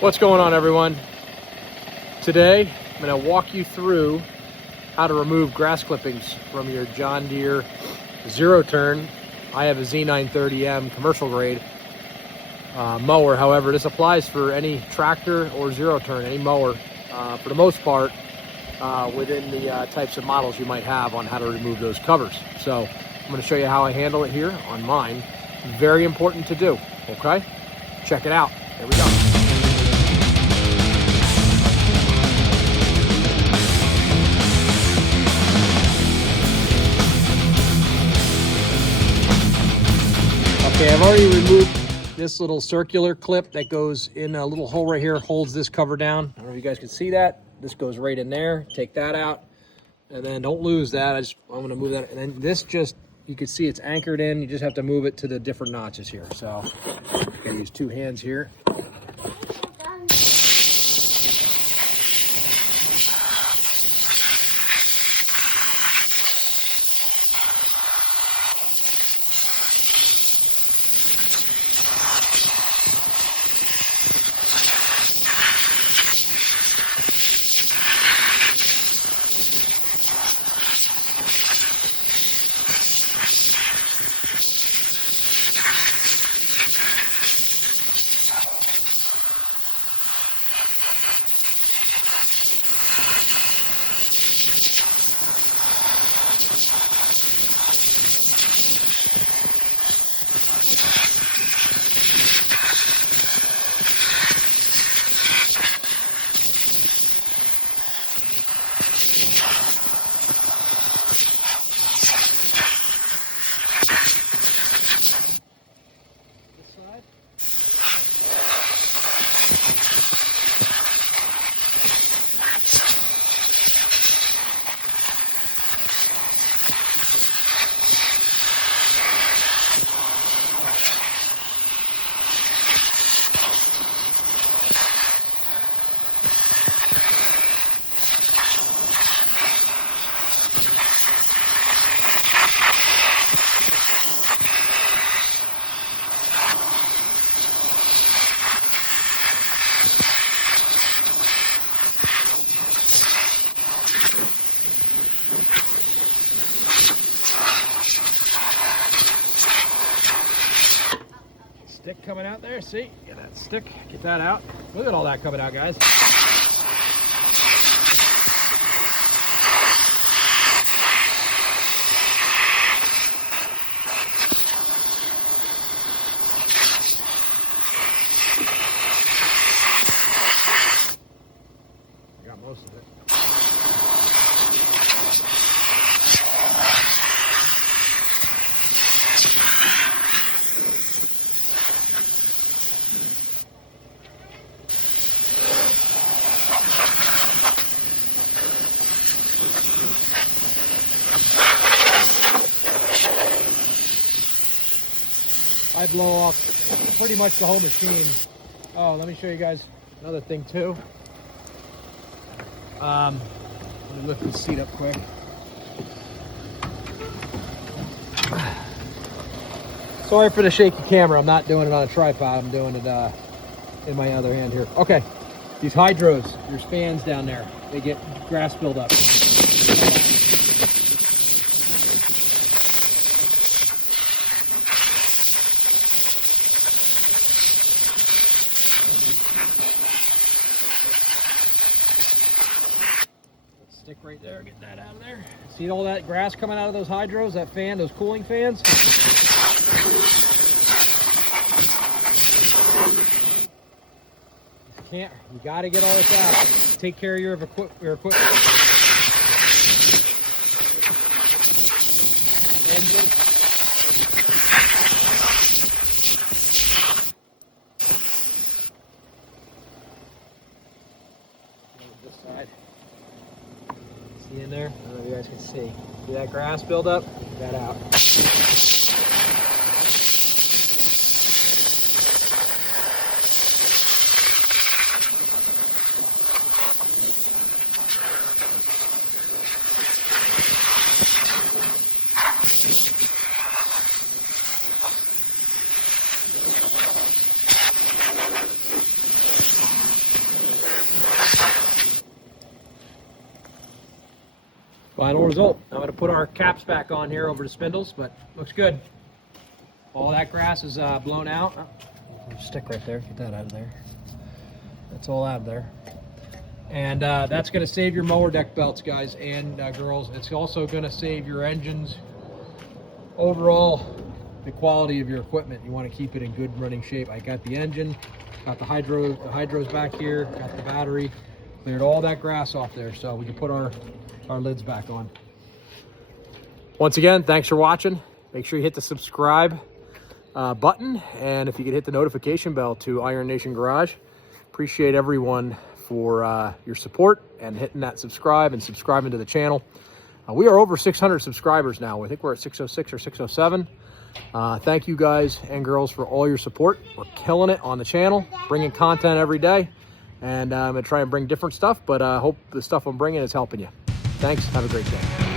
What's going on, everyone? Today I'm going to walk you through how to remove grass clippings from your John Deere zero turn. I have a Z930M commercial grade mower. However, this applies for any tractor or zero turn, any mower, for the most part, within the types of models you might have on how to remove those covers. So I'm going to show you how I handle it here on mine. Very important to do, okay? Check it out. Here we go. Okay, I've already removed this little circular clip that goes in a little hole right here, holds this cover down. I don't know if you guys can see that. This goes right in there. Take that out. And then don't lose that. I'm gonna move that. And then this just, you can see it's anchored in. You just have to move it to the different notches here. So I'm gonna use two hands here. Stick coming out there, see? Get that stick, get that out. Look at all that coming out, guys. Got most of it. I blow off pretty much the whole machine. Oh, let me show you guys another thing too. Let me lift the seat up quick. Sorry for the shaky camera. I'm not doing it on a tripod. I'm doing it in my other hand here. Okay, these hydros, there's fans down there. They get grass buildup. Stick right there, get that out of there. See all that grass coming out of those hydros, that fan, those cooling fans? You gotta get all this out. Take care of your equipment. Engine. This side. See in there? I don't know if you guys can see. See that grass build up? Get that out. Final result. I'm going to put our caps back on here over the spindles, but looks good. All that grass is blown out. Oh, stick right there. Get that out of there. That's all out of there. And that's going to save your mower deck belts, guys and girls. It's also going to save your engines. Overall, the quality of your equipment, you want to keep it in good running shape. I got the engine, got the hydros back here, got the battery, cleared all that grass off there so we can put our lids back on. Once again, thanks for watching. Make sure you hit the subscribe button, and if you could hit the notification bell to Iron Nation Garage. Appreciate everyone for your support and hitting that subscribe and subscribing to the channel. We are over 600 subscribers now. I think we're at 606 or 607. Thank you guys and girls for all your support. We're killing it on the channel, bringing content every day, and I'm gonna try and bring different stuff, but I hope the stuff I'm bringing is helping you. Thanks, have a great day.